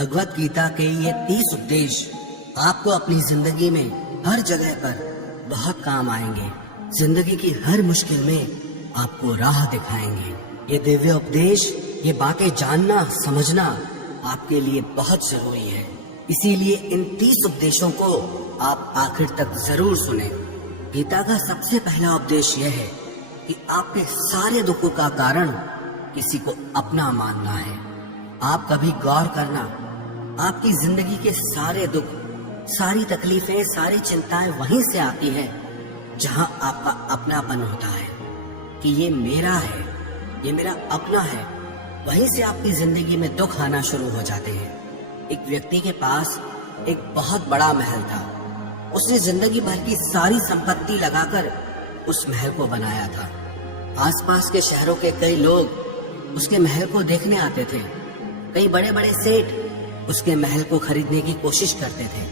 भगवत गीता के ये 30 उपदेश आपको अपनी जिंदगी में हर जगह पर बहुत काम आएंगे। जिंदगी की हर मुश्किल में आपको राह दिखाएंगे। ये दिव्य उपदेश, ये बातें जानना समझना आपके लिए बहुत जरूरी है। इसीलिए इन 30 उपदेशों को आप आखिर तक जरूर सुने। गीता का सबसे पहला उपदेश यह है कि आपके सारे दुखों का कारण किसी को अपना मानना है। आप कभी गौर करना, आपकी जिंदगी के सारे दुख, सारी तकलीफें, सारी चिंताएं वहीं से आती है जहां आपका अपनापन होता है कि ये मेरा है, ये मेरा अपना है। वहीं से आपकी जिंदगी में दुख आना शुरू हो जाते हैं। एक व्यक्ति के पास एक बहुत बड़ा महल था। उसने जिंदगी भर की सारी संपत्ति लगाकर उस महल को बनाया था। आसपास के शहरों के कई लोग उसके महल को देखने आते थे। कई बड़े बड़े सेठ उसके महल को खरीदने की कोशिश करते थे,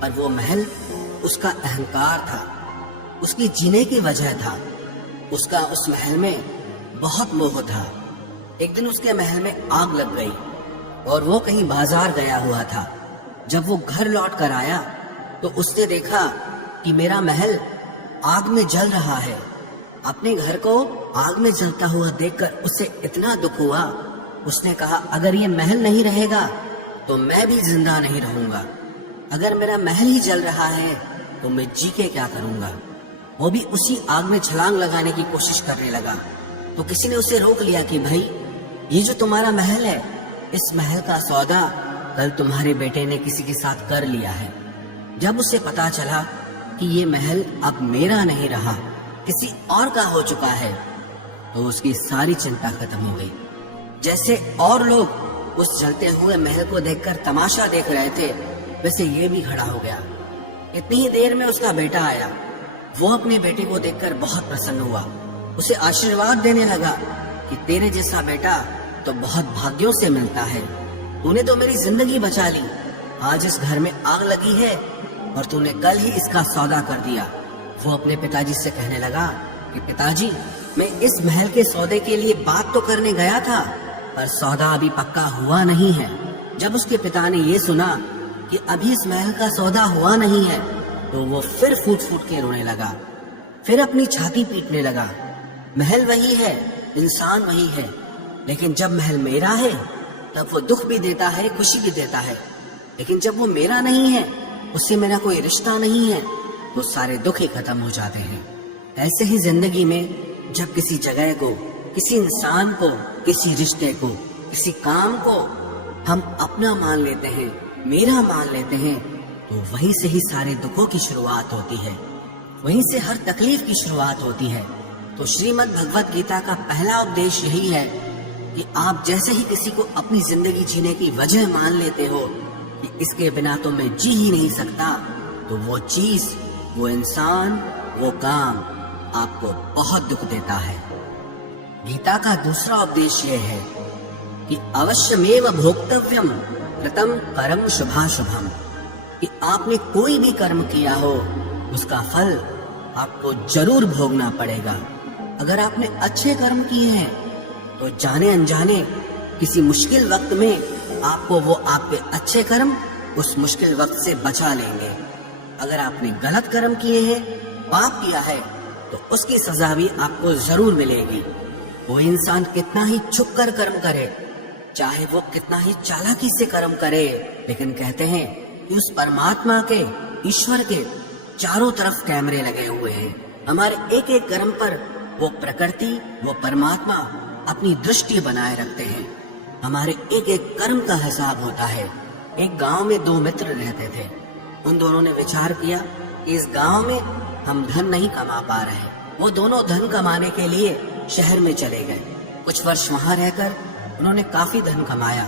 पर वो महल उसका अहंकार था, उसकी जीने की वजह था। उसका उस महल में बहुत मोह था। एक दिन उसके महल में आग लग गई और वो कहीं बाजार गया हुआ था। जब वो घर लौट कर आया तो उसने देखा कि मेरा महल आग में जल रहा है। अपने घर को आग में जलता हुआ देखकर उसे इतना दुख हुआ। उसने कहा, अगर ये महल नहीं रहेगा तो मैं भी जिंदा नहीं रहूंगा। अगर मेरा महल ही जल रहा है तो मैं जी के क्या करूंगा। वो भी उसी आग में छलांग लगाने की कोशिश करने लगा। तो किसी ने उसे रोक लिया कि भाई, ये जो तुम्हारा महल है, इस महल का सौदा कल तुम्हारे बेटे ने किसी के साथ कर लिया है। जब उसे पता चला कि ये महल अब मेरा नहीं रहा, किसी और का हो चुका है, तो उसकी सारी चिंता खत्म हो गई। जैसे और लोग उस जलते हुए महल को देखकर तमाशा देख रहे थे, वैसे ये भी खड़ा हो गया। इतनी ही देर में उसका बेटा आया। वो अपने बेटे को देखकर बहुत प्रसन्न हुआ। उसे आशीर्वाद देने लगा कि तेरे जैसा बेटा तो बहुत भाग्यों से मिलता है। तूने तो मेरी जिंदगी बचा ली। आज इस घर में आग लगी है और तूने कल ही इसका सौदा कर दिया। वो अपने पिताजी से कहने लगा कि पिताजी, मैं इस महल के सौदे के लिए बात तो करने गया था, पर सौदा अभी पक्का हुआ नहीं है। जब उसके पिता ने ये सुना कि अभी इस महल का सौदा हुआ नहीं है, तो वो फिर फूट फूट के रोने लगा। फिर अपनी छाती पीटने लगा। महल वही है, इंसान वही है, लेकिन जब महल मेरा है तब वो दुख भी देता है, खुशी भी देता है। लेकिन जब वो मेरा नहीं है, उससे मेरा कोई रिश्ता नहीं है, तो सारे दुख ही खत्म हो जाते हैं। ऐसे ही जिंदगी में जब किसी जगह को, किसी इंसान को, किसी रिश्ते को, किसी काम को हम अपना मान लेते हैं, मेरा मान लेते हैं, तो वहीं से ही सारे दुखों की शुरुआत होती है। वहीं से हर तकलीफ की शुरुआत होती है। तो श्रीमद् भगवत गीता का पहला उपदेश यही है कि आप जैसे ही किसी को अपनी जिंदगी जीने की वजह मान लेते हो कि इसके बिना तो मैं जी ही नहीं सकता, तो वो चीज, वो इंसान, वो काम आपको बहुत दुख देता है। गीता का दूसरा उपदेश यह है कि अवश्यमेव भोक्तव्यम कृतं कर्म शुभाशुभम, कि आपने कोई भी कर्म किया हो उसका फल आपको जरूर भोगना पड़ेगा। अगर आपने अच्छे कर्म किए हैं तो जाने अनजाने किसी मुश्किल वक्त में आपको वो आपके अच्छे कर्म उस मुश्किल वक्त से बचा लेंगे। अगर आपने गलत कर्म किए हैं, पाप किया है, तो उसकी सजा भी आपको जरूर मिलेगी। वो इंसान कितना ही छुप कर कर्म करे, चाहे वो कितना ही चालाकी से कर्म करे, लेकिन कहते हैं कि उस परमात्मा के, ईश्वर के चारों तरफ कैमरे लगे हुए हैं। हमारे एक एक कर्म पर वो प्रकृति, वो परमात्मा अपनी दृष्टि बनाए रखते हैं। हमारे एक एक कर्म का हिसाब होता है। एक गांव में 2 मित्र रहते थे। उन दोनों ने विचार किया कि इस गांव में हम धन नहीं कमा पा रहे। वो दोनों धन कमाने के लिए शहर में चले गए। कुछ वर्ष वहां रहकर उन्होंने काफी धन कमाया।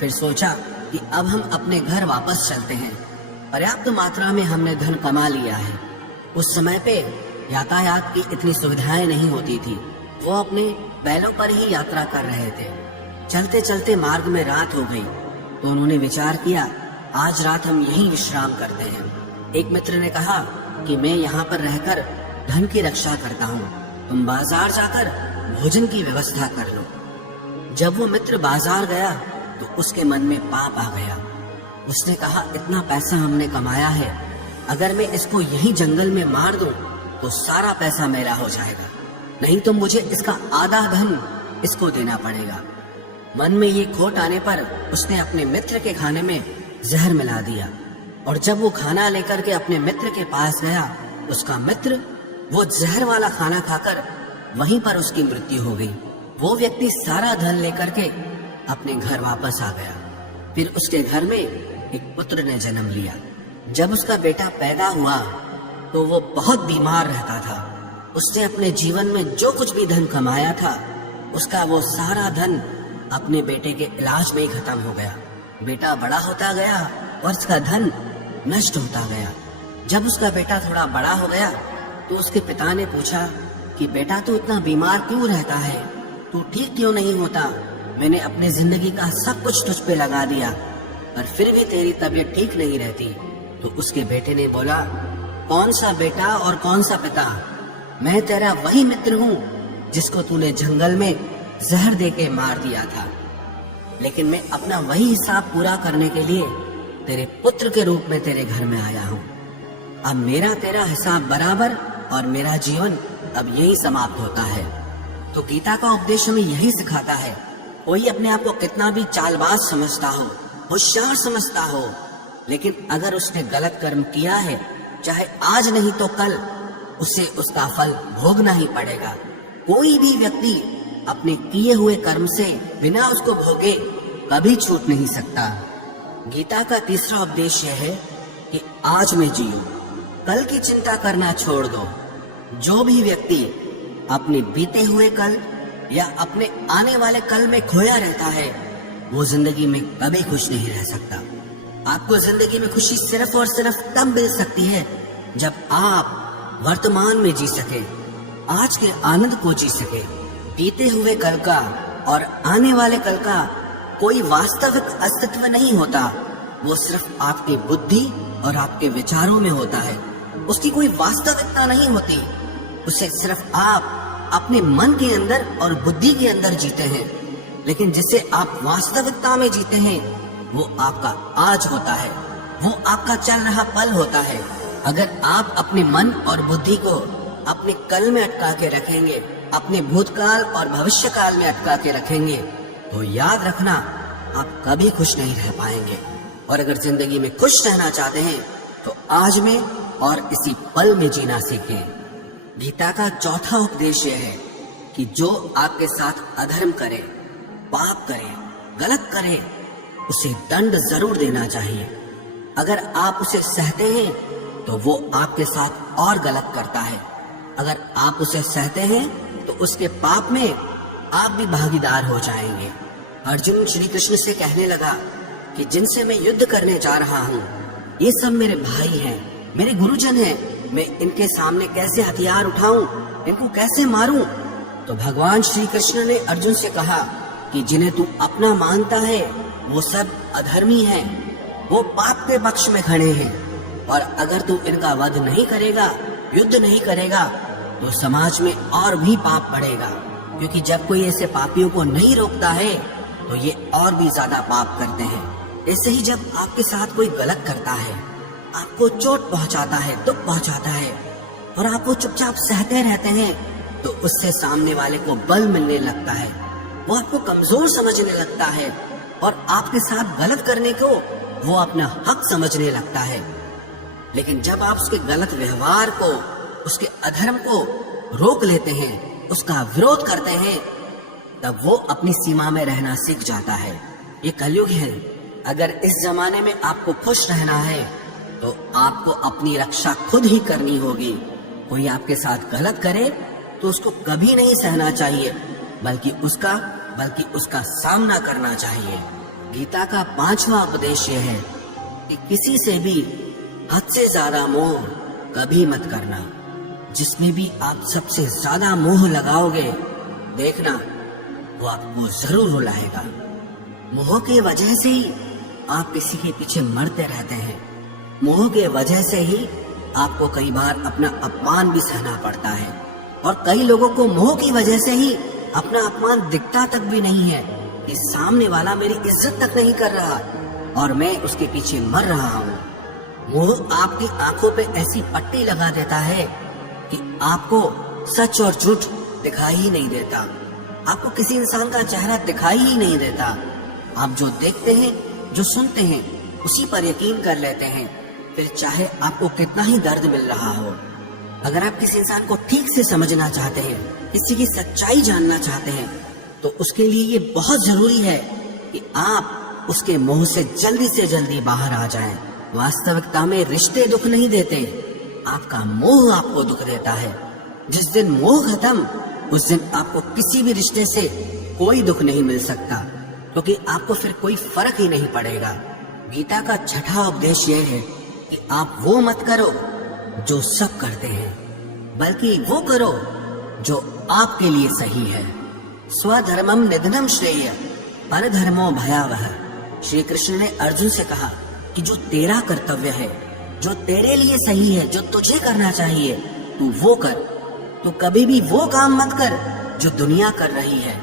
फिर सोचा कि अब हम अपने घर वापस चलते हैं। पर्याप्त मात्रा में हमने धन कमा लिया है। उस समय पे यातायात की इतनी सुविधाएं नहीं होती थी। वो अपने बैलों पर ही यात्रा कर रहे थे। चलते चलते मार्ग में रात हो गई, तो उन्होंने विचार किया, आज रात हम यहीं विश्राम करते हैं। एक मित्र ने कहा कि मैं यहाँ पर रहकर धन की रक्षा करता हूँ, तुम बाजार जाकर भोजन की व्यवस्था कर लो। जब वो मित्र बाजार गया तो उसके मन में पाप आ गया। उसने कहा, इतना पैसा हमने कमाया है, अगर मैं इसको यहीं जंगल में मार दूं तो सारा पैसा मेरा हो जाएगा, नहीं तो मुझे इसका आधा धन इसको देना पड़ेगा। मन में ये खोट आने पर उसने अपने मित्र के खाने में जहर मिला दिया, और जब वो खाना लेकर के अपने मित्र के पास गया, उसका मित्र वो जहर वाला खाना खाकर वहीं पर उसकी मृत्यु हो गई। वो व्यक्ति सारा धन लेकर के अपने घर वापस आ गया। फिर उसके घर में एक पुत्र ने जन्म लिया। जब उसका बेटा पैदा हुआ तो वो बहुत बीमार रहता था। उसने अपने जीवन में जो कुछ भी धन कमाया था, उसका वो सारा धन अपने बेटे के इलाज में ही खत्म हो गया। बेटा बड़ा होता गया और उसका धन नष्ट होता गया। जब उसका बेटा थोड़ा बड़ा हो गया तो उसके पिता ने पूछा कि बेटा, तू इतना बीमार क्यों रहता है, तू ठीक क्यों नहीं होता? मैंने अपनी जिंदगी का सब कुछ तुझ पे लगा दिया, पर फिर भी तेरी तबीयत ठीक नहीं रहती। तो उसके बेटे ने बोला, कौन सा बेटा और कौन सा पिता? मैं तेरा वही मित्र हूँ जिसको तूने जंगल में जहर दे के मार दिया था, लेकिन मैं अपना वही हिसाब पूरा करने के लिए तेरे पुत्र के रूप में तेरे घर में आया हूँ। अब मेरा तेरा हिसाब बराबर और मेरा जीवन अब यही समाप्त होता है। तो गीता का उपदेश हमें यही सिखाता है, कोई अपने आप को कितना भी चालबाज समझता हो, होशियार समझता हो, लेकिन अगर उसने गलत कर्म किया है, चाहे आज नहीं तो कल उसे उसका फल भोगना ही पड़ेगा। कोई भी व्यक्ति अपने किए हुए कर्म से बिना उसको भोगे कभी छूट नहीं सकता। गीता का तीसरा उपदेश यह है कि आज में जियो, कल की चिंता करना छोड़ दो। जो भी व्यक्ति अपने बीते हुए कल या अपने आने वाले कल में खोया रहता है, वो जिंदगी में कभी खुश नहीं रह सकता। आपको जिंदगी में खुशी सिर्फ और सिर्फ तब मिल सकती है जब आप वर्तमान में जी सके, आज के आनंद को जी सके। बीते हुए कल का और आने वाले कल का कोई वास्तविक अस्तित्व नहीं होता, वो सिर्फ आपकी बुद्धि और आपके विचारों में होता है। उसकी कोई वास्तविकता नहीं होती, उसे सिर्फ आप अपने मन के अंदर और बुद्धि के अंदर जीते हैं। लेकिन जिसे आप वास्तविकता में जीते हैं, वो आपका आज होता है, वो आपका चल रहा पल होता है। अगर आप अपने मन और बुद्धि को अपने कल में अटका के रखेंगे, अपने भूतकाल और भविष्य काल में अटका के रखेंगे, तो याद रखना आप कभी खुश नहीं रह पाएंगे। और अगर जिंदगी में खुश रहना चाहते हैं तो आज में और इसी पल में जीना सीखें। गीता का चौथा उपदेश यह है कि जो आपके साथ अधर्म करे, पाप करे, गलत करे, उसे दंड जरूर देना चाहिए। अगर आप उसे सहते हैं तो वो आपके साथ और गलत करता है। अगर आप उसे सहते हैं तो उसके पाप में आप भी भागीदार हो जाएंगे। अर्जुन श्री कृष्ण से कहने लगा कि जिनसे मैं युद्ध करने जा रहा हूँ, ये सब मेरे भाई हैं, मेरे गुरुजन हैं, मैं इनके सामने कैसे हथियार उठाऊं, इनको कैसे मारूं? तो भगवान श्री कृष्ण ने अर्जुन से कहा कि जिन्हें तू अपना मानता है वो सब अधर्मी हैं, वो पाप के पक्ष में खड़े हैं, और अगर तू इनका वध नहीं करेगा, युद्ध नहीं करेगा, तो समाज में और भी पाप बढ़ेगा। क्योंकि जब कोई ऐसे पापियों को नहीं रोकता है तो ये और भी ज्यादा पाप करते हैं। ऐसे ही जब आपके साथ कोई गलत करता है, आपको चोट पहुंचाता है, दुख पहुंचाता है, और आप वो चुपचाप सहते रहते हैं, तो उससे सामने वाले को बल मिलने लगता है, वो आपको कमजोर समझने लगता है, और आपके साथ गलत करने को वो अपना हक समझने लगता है। लेकिन जब आप उसके गलत व्यवहार को, उसके अधर्म को रोक लेते हैं, उसका विरोध करते हैं, तब वो अपनी सीमा में रहना सीख जाता है। ये कलयुग है। अगर इस जमाने में आपको खुश रहना है तो आपको अपनी रक्षा खुद ही करनी होगी। कोई आपके साथ गलत करे तो उसको कभी नहीं सहना चाहिए, बल्कि उसका सामना करना चाहिए। गीता का पांचवा उपदेश यह है कि किसी से भी हद से ज्यादा मोह कभी मत करना। जिसमें भी आप सबसे ज्यादा मोह लगाओगे, देखना वो आपको जरूर रुलाएगा। मोह की वजह से ही आप किसी के पीछे मरते रहते हैं। मोह के वजह से ही आपको कई बार अपना अपमान भी सहना पड़ता है, और कई लोगों को मोह की वजह से ही अपना अपमान दिखता तक भी नहीं है, कि सामने वाला मेरी इज्जत तक नहीं कर रहा और मैं उसके पीछे मर रहा हूँ। मोह आपकी आंखों पे ऐसी पट्टी लगा देता है कि आपको सच और झूठ दिखाई ही नहीं देता। आपको किसी इंसान का चेहरा दिखाई ही नहीं देता। आप जो देखते हैं, जो सुनते हैं, उसी पर यकीन कर लेते हैं, फिर चाहे आपको कितना ही दर्द मिल रहा हो। अगर आप किसी इंसान को ठीक से समझना चाहते हैं, किसी की सच्चाई जानना चाहते हैं, तो उसके लिए ये बहुत जरूरी है कि आप उसके मोह से जल्दी बाहर आ जाएं। वास्तविकता में रिश्ते दुख नहीं देते, आपका मोह आपको दुख देता है। जिस दिन मोह खत्म, उस दिन आपको किसी भी रिश्ते से कोई दुख नहीं मिल सकता, क्योंकि आपको फिर कोई फर्क ही नहीं पड़ेगा। गीता का छठा उपदेश यह है कि आप वो मत करो जो सब करते हैं, बल्कि वो करो जो आपके लिए सही है। स्वधर्मम निधनम श्रेय परधर्मो भयावह। श्री कृष्ण ने अर्जुन से कहा कि जो तेरा कर्तव्य है, जो तेरे लिए सही है, जो तुझे करना चाहिए, तू वो कर। तू कभी भी वो काम मत कर जो दुनिया कर रही है।